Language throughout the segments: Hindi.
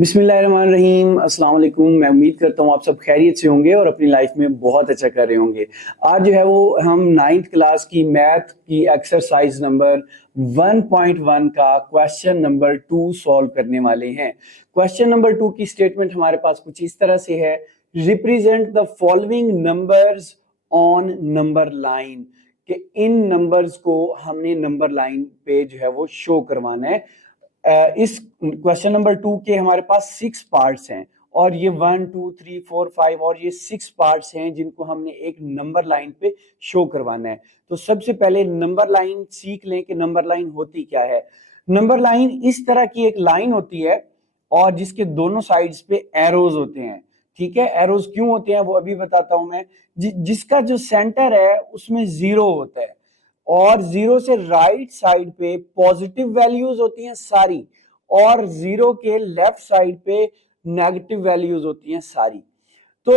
बिस्मिल्लाहिर्रहमानिर्रहीम। अस्सलाम वालेकुम। मैं उम्मीद करता हूँ आप सब खैरियत से होंगे और अपनी लाइफ में बहुत अच्छा कर रहे होंगे। आज जो है वो हम 9th क्लास की मैथ की एक्सरसाइज नंबर 1.1 का क्वेश्चन नंबर 2 सॉल्व करने वाले हैं। क्वेश्चन नंबर 2 की स्टेटमेंट हमारे पास कुछ इस तरह से है, represent the following numbers on number line, कि इन नंबर्स को हमने नंबर लाइन पे जो है वो शो करवाना है। इस क्वेश्चन नंबर 2 के हमारे पास 6 पार्ट्स हैं और ये 1 2 3 4 5 और ये 6 पार्ट्स हैं जिनको हमने एक नंबर लाइन पे शो करवाना है। तो सबसे पहले नंबर लाइन सीख लें कि नंबर लाइन होती क्या है। नंबर लाइन इस तरह की एक लाइन होती है और जिसके दोनों साइड्स पे एरोज होते हैं। ठीक है, एरोज क्यों होते हैं वो अभी बताता हूं मैं। जिसका जो सेंटर है उसमें 0 होता है और 0 से राइट साइड पे पॉजिटिव वैल्यूज होती हैं सारी, और 0 के लेफ्ट साइड पे नेगेटिव वैल्यूज होती हैं सारी। तो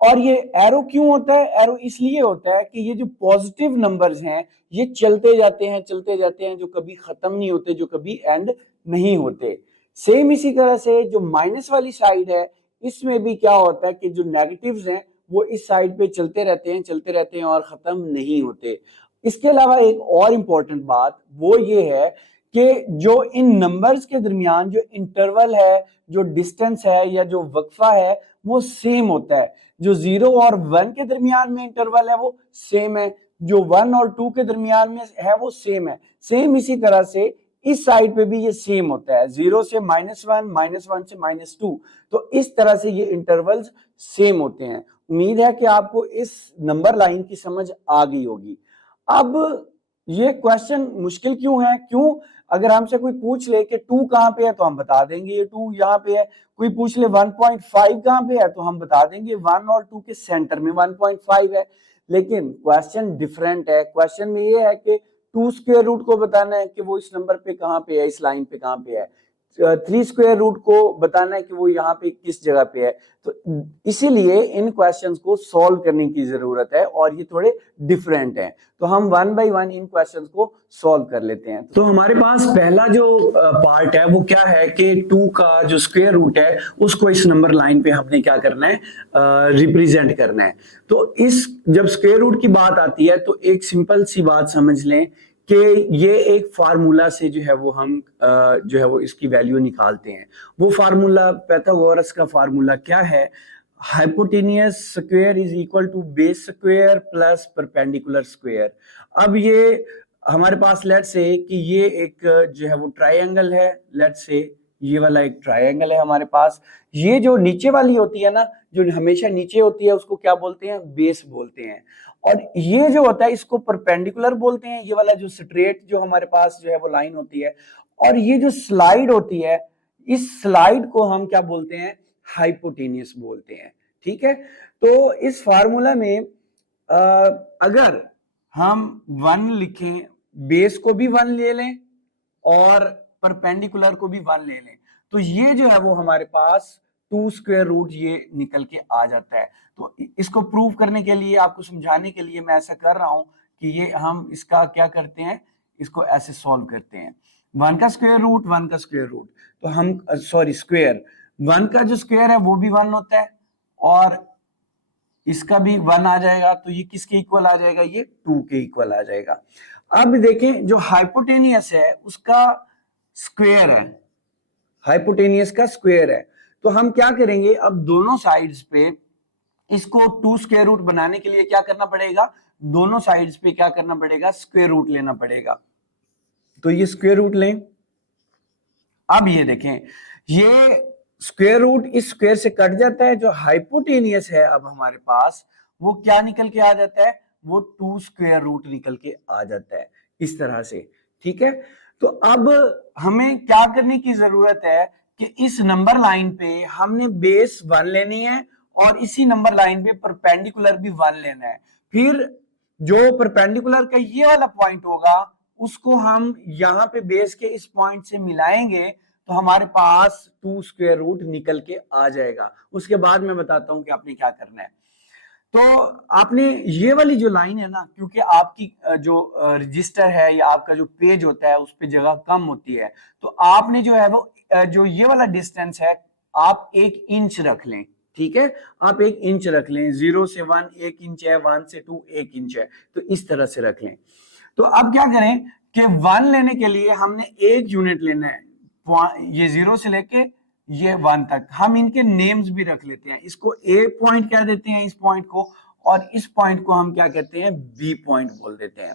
और ये एरो क्यों होता है? एरो इसलिए होता है कि ये जो पॉजिटिव नंबर्स हैं ये चलते जाते हैं, जो कभी खत्म नहीं होते, जो कभी एंड नहीं होते। सेम इसी तरह से जो माइनस वाली साइड है इसमें भी क्या होता है कि जो नेगेटिव्स हैं वो इस साइड पे चलते रहते हैं और खत्म नहीं होते। इसके अलावा एक और इंपॉर्टेंट बात वो ये है कि जो इन नंबर्स के दरमियान जो इंटरवल है, जो डिस्टेंस है या जो वक्फा है वो सेम होता है। जो 0 और 1 के दरमियान में इंटरवल है वो सेम है, जो 1 और 2 के दरमियान में है वो सेम है। सेम इसी तरह से इस साइड पे भी ये सेम होता है, 0 से -1, -1 से -2। तो इस तरह से ये इंटरवल्स सेम होते हैं। उम्मीद है कि आपको इस नंबर लाइन की समझ आ गई होगी। अब ये क्वेश्चन मुश्किल क्यों है? क्यों? अगर हमसे कोई पूछ ले कि 2 कहां पे है तो हम बता देंगे ये 2 यहां पे है। कोई पूछ ले 1.5 कहां पे है तो हम बता देंगे 1 और 2 के सेंटर में 1.5 है। लेकिन क्वेश्चन डिफरेंट है। क्वेश्चन में ये है कि 2 स्क्वायर रूट को बताना है कि वो इस नंबर पे कहां पे है, इस लाइन पे कहां पे है। 3 स्क्वायर रूट को बताना है कि वो यहाँ पे किस जगह पे है। तो इसीलिए इन क्वेश्चंस को सॉल्व करने की जरूरत है और ये थोड़े डिफरेंट हैं। तो हम 1 बाय 1 इन क्वेश्चंस को सॉल्व कर लेते हैं। तो हमारे पास पहला जो पार्ट है वो क्या है कि 2 का जो स्क्वायर रूट है उसको इस नंबर लाइन पे हमने क्या करना है, रिप्रेजेंट करना है। तो इस जब स्क्वायर रूट की बात आती है तो एक सिंपल सी बात समझ लें कि ये एक फार्मूला से जो है वो हम जो है वो इसकी वैल्यू निकालते हैं। वो फार्मूला पाइथागोरस का फार्मूला क्या है? Hypotenuse square is equal to base square plus perpendicular square. अब ये हमारे पास लेट्स से कि ये एक जो है वो ट्रायंगल है। लेट्स से ये वाला एक ट्रायंगल है हमारे पास। ये जो नीचे वाली होती है ना, जो हमेशा नीचे होती है उसको क्या बोलते हैं? बेस बोलते हैं। और ये जो होता है इसको परपेंडिकुलर बोलते हैं, ये वाला जो स्ट्रेट जो हमारे पास जो है वो लाइन होती है। और ये जो स्लाइड होती है इस स्लाइड को हम क्या बोलते हैं? हाइपोटेनियस बोलते हैं। ठीक है, तो इस फार्मूला में अगर हम 1 लिखें, बेस को भी 1 ले लें और परपेंडिकुलर को भी 1 ले लें, तो ये जो है वो हमारे पास 2 स्क्वायर रूट ये निकल के आ जाता है। तो इसको प्रूव करने के लिए, आपको समझाने के लिए मैं ऐसा कर रहा हूं कि ये हम इसका क्या करते हैं, इसको ऐसे सॉल्व करते हैं। 1 का स्क्वायर रूट, 1 का स्क्वायर रूट, तो हम सॉरी स्क्वायर, 1 का जो स्क्वायर है वो भी 1 होता है और इसका भी 1 आ जाएगा। तो ये किसके इक्वल आ जाएगा? ये 2 के इक्वल आ जाएगा। अब देखें जो हाइपोटेनियस है उसका स्क्वायर है, हाइपोटेनियस का स्क्वायर है। तो हम क्या करेंगे, अब दोनों साइड्स पे इसको 2 स्क्वायर रूट बनाने के लिए क्या करना पड़ेगा? दोनों साइड्स पे क्या करना पड़ेगा? स्क्वायर रूट लेना पड़ेगा। तो ये स्क्वायर रूट लें। अब ये देखें, ये स्क्वायर रूट इस स्क्वायर से कट जाता है। जो हाइपोटेनियस है अब हमारे पास वो क्या निकल के आ जाता है? वो 2 स्क्वायर रूट निकल के आ जाता है इस तरह से। ठीक है, तो अब हमें क्या करने की जरूरत है कि इस नंबर लाइन पे हमने बेस 1 लेनी है और इसी नंबर लाइन पे परपेंडिकुलर भी 1 लेना है। फिर जो परपेंडिकुलर का ये वाला पॉइंट होगा उसको हम यहाँ पे बेस के इस पॉइंट से मिलाएंगे तो हमारे पास 2 स्क्वायर रूट निकल के आ जाएगा। उसके बाद मैं बताता हूं कि आपने क्या करना है। तो आपने ये वाली जो लाइन है ना, क्योंकि आपकी जो रजिस्टर है या आपका जो पेज होता है उस पर जगह कम होती है, तो आपने जो है वो जो ये वाला डिस्टेंस है आप 1 इंच रख लें, ठीक है, आप 1 इंच रख लें, 0 से 1 1 इंच है, 1 से 2 1 इंच है, तो इस तरह से रख लें। तो अब क्या करें कि 1 लेने के लिए हमने 1 यूनिट लेना है, ये 0 से लेके ये 1 तक। हम इनके नेम्स भी रख लेते हैं, इसको ए पॉइंट कह देते हैं इस पॉइंट को, और इस पॉइंट को हम क्या कहते हैं, बी पॉइंट बोल देते हैं,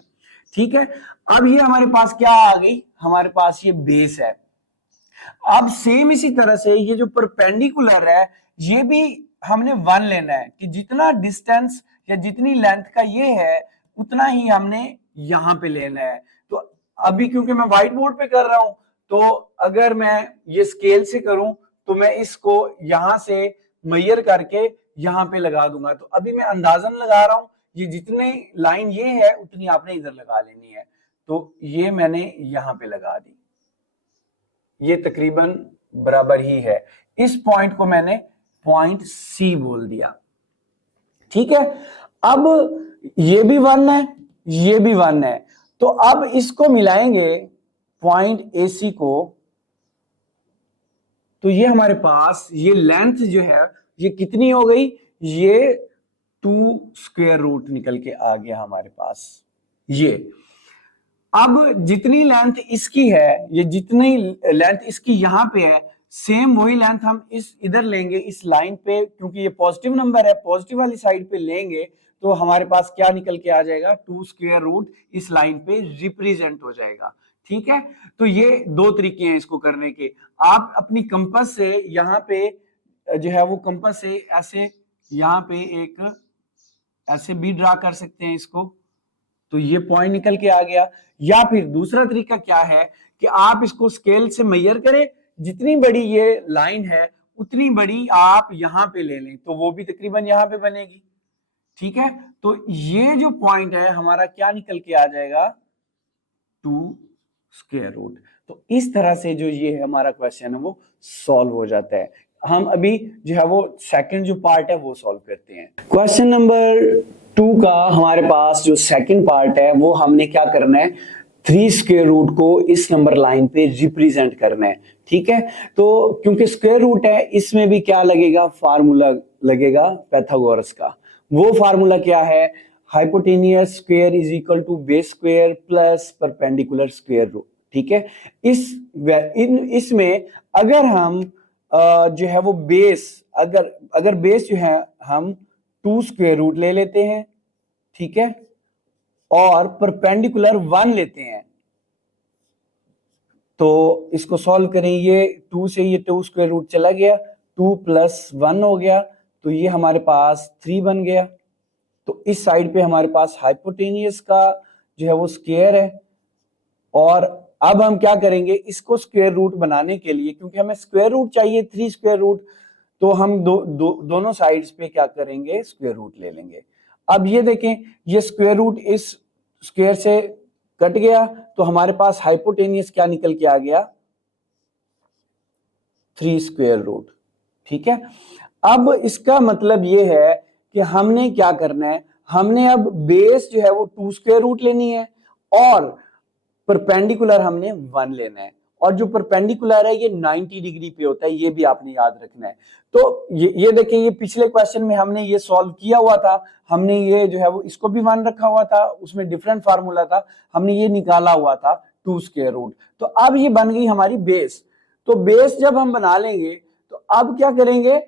ठीक है। अब ये हमारे पास क्या आ गई, हमारे पास ये बेस है। अब सेम इसी तरह से ये जो परपेंडिकुलर है ये भी हमने 1 लेना है, कि जितना डिस्टेंस या जितनी लेंथ का ये है उतना ही हमने यहां पे लेना है। तो अभी क्योंकि मैं व्हाइट बोर्ड पे कर रहा हूं, तो अगर मैं ये स्केल से करूं तो मैं इसको यहां से मेजर करके यहां पे लगा दूंगा। तो अभी मैं अंदाजन लगा रहा हूं, ये जितने लाइन ये है उतनी आपने इधर लगा लेनी है। तो ये मैंने यहां पे लगा दी, ये तकरीबन बराबर ही है। इस पॉइंट को मैंने पॉइंट सी बोल दिया, ठीक है। अब ये भी 1 है, ये भी 1 है, तो अब इसको मिलाएंगे पॉइंट ए सी को, तो ये हमारे पास ये लेंथ जो है ये कितनी हो गई, ये 2 स्क्वायर रूट निकल के आ गया हमारे पास। ये अब जितनी लेंथ इसकी है, ये जितनी लेंथ इसकी यहां पे है, सेम वही लेंथ हम इस इधर लेंगे इस लाइन पे, क्योंकि ये पॉजिटिव नंबर है, पॉजिटिव वाली साइड पे लेंगे तो हमारे पास क्या निकल के आ जाएगा, 2 स्क्वायर रूट इस लाइन पे रिप्रेजेंट हो जाएगा, ठीक है। तो ये 2 तरीके हैं इसको करने के। आप अपनी कंपास से यहाँ पे जो है वो कंपास से ऐसे यहाँ पे एक ऐसे भी ड्रा कर सकते हैं इसको, तो ये पॉइंट निकल के आ गया। या फिर दूसरा तरीका क्या है कि आप इसको स्केल से मेजर करें, जितनी बड़ी ये लाइन है उतनी बड़ी आप यहां पे ले लें, तो वो भी तकरीबन यहां पे बनेगी, ठीक है। तो ये जो पॉइंट है हमारा क्या निकल के आ जाएगा, 2 स्क्वायर रूट। तो इस तरह से जो ये है हमारा क्वेश्चन है वो सॉल्व हो जाता है। हम अभी जो है वो सेकंड जो पार्ट है वो सॉल्व करते हैं। क्वेश्चन नंबर 2 का हमारे पास जो सेकंड पार्ट है वो हमने क्या करना है, 3 स्क्वायर रूट को इस नंबर लाइन पे रिप्रेजेंट करना है, ठीक है। तो क्योंकि स्क्वायर रूट है इसमें भी क्या लगेगा, फार्मूला लगेगा पाइथागोरस का। वो फार्मूला क्या है, hypotenuse square is equal to base square plus perpendicular square root, ठीक है। इसमें अगर हम जो है वो बेस, अगर बेस जो है हम 2 स्क्वायर रूट ले लेते हैं, ठीक है, और परपेंडिकुलर 1 लेते हैं, तो इसको सॉल्व करें, ये 2 से ये 2 स्क्वायर रूट चला गया, 2 + 1 हो गया, तो ये हमारे पास 3 बन गया। तो इस साइड पे हमारे पास हाइपोटेनियस का जो है वो स्क्वायर है। और अब हम क्या करेंगे, इसको स्क्वायर रूट बनाने के लिए, क्योंकि हमें स्क्वायर रूट चाहिए 3 स्क्वायर रूट, तो हम दोनों साइड्स पे क्या करेंगे, स्क्वायर रूट ले लेंगे। अब ये देखें, ये स्क्वायर रूट इस स्क्वायर से कट गया, तो हमारे पास हाइपोटेनियस क्या निकल के आ गया, 3 स्क्वायर रूट, ठीक है। अब इसका मतलब ये है कि हमने क्या करना है, हमने अब बेस जो है वो 2 स्क्वायर रूट लेनी है और परपेंडिकुलर हमने 1 लेना है, और जो परपेंडिकुलर है ये 90 डिग्री पे होता है, ये भी आपने याद रखना है। तो ये देखें, ये पिछले क्वेश्चन में हमने ये सॉल्व किया हुआ था, हमने ये जो है वो इसको भी 1 रखा हुआ था, उसमें डिफरेंट फार्मूला था, हमने ये निकाला हुआ था 2 स्क्वायर रूट। तो अब ये बन गई हमारी बेस। तो बेस जब हम बना लेंगे तो अब क्या करेंगे,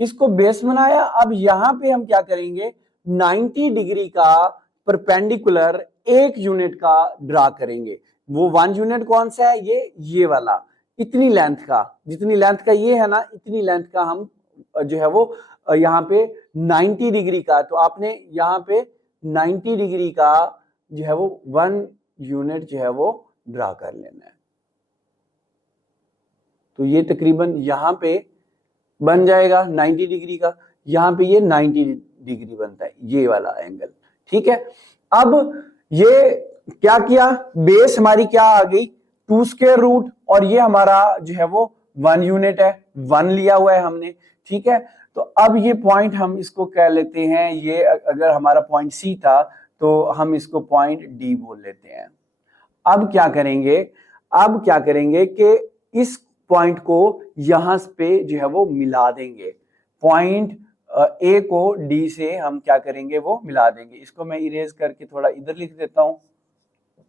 इसको बेस बनाया, अब यहां पे हम क्या करेंगे, 90 डिग्री का परपेंडिकुलर 1 यूनिट का ड्रा करेंगे। वो 1 यूनिट कौन सा है, ये वाला, इतनी लेंथ का, जितनी लेंथ का ये है ना, इतनी लेंथ का हम जो है वो यहाँ पे 90 डिग्री का, तो आपने यहाँ पे 90 डिग्री का जो है वो 1 यूनिट जो है वो ड्रा कर लेना है। तो ये तकरीबन यहाँ पे बन जाएगा 90 डिग्री का, यहाँ पे ये 90 डिग्री बनता है, ये वाला एंगल, ठीक है। अब ये क्या किया, बेस हमारी क्या आ गई, 2 स्क्वायर रूट, और ये हमारा जो है वो 1 यूनिट है, 1 लिया हुआ है हमने, ठीक है। तो अब ये पॉइंट हम इसको कह लेते हैं, ये अगर हमारा पॉइंट सी था तो हम इसको पॉइंट डी बोल लेते हैं। अब क्या करेंगे कि इस पॉइंट को यहां पे जो है वो मिला देंगे। पॉइंट ए को डी से हम क्या करेंगे, वो मिला देंगे। इसको मैं इरेज करके थोड़ा इधर लिख देता हूं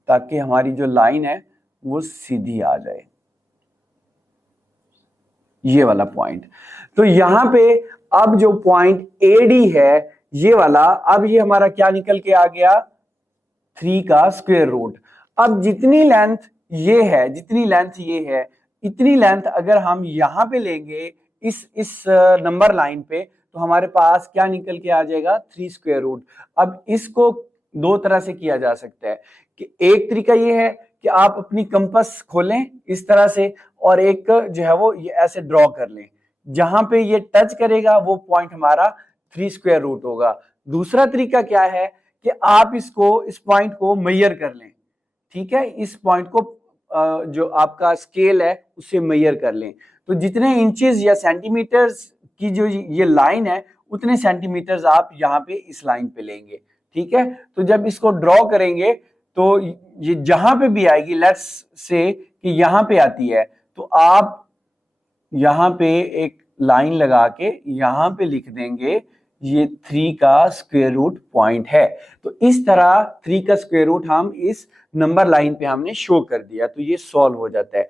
ताकि हमारी जो लाइन है वो सीधी आ जाए, ये वाला पॉइंट। तो यहां पे अब जो पॉइंट एडी है ये वाला, अब ये हमारा क्या निकल के आ गया, 3 का स्क्वायर रूट। अब जितनी लेंथ ये है, जितनी लेंथ ये है, इतनी लेंथ अगर हम यहां पे लेंगे इस नंबर लाइन पे, तो हमारे पास क्या निकल के आ जाएगा, 3 स्क्वायर रूट। अब इसको दो तरह से किया जा सकता है कि एक तरीका ये है कि आप अपनी कंपास खोलें इस तरह से, और एक जो है वो ये ऐसे ड्रॉ कर लें, जहां पे ये टच करेगा वो पॉइंट हमारा 3 स्क्वायर रूट होगा। दूसरा तरीका क्या है कि आप इसको, इस पॉइंट को मेजर कर लें, ठीक है, इस पॉइंट को जो आपका स्केल है उससे मेजर कर लें। तो जितने इंचेस या सेंटीमीटर्स की जो ये लाइन है, उतने सेंटीमीटर्स आप यहाँ पे इस लाइन पे लेंगे, ठीक है। तो जब इसको ड्रॉ करेंगे तो ये जहां पे भी आएगी, लेट्स से कि यहाँ पे आती है, तो आप यहाँ पे एक लाइन लगा के यहाँ पे लिख देंगे ये 3 का स्क्वायर रूट पॉइंट है। तो इस तरह 3 का स्क्वायर रूट हम इस नंबर लाइन पे हमने शो कर दिया, तो ये सॉल्व हो जाता है।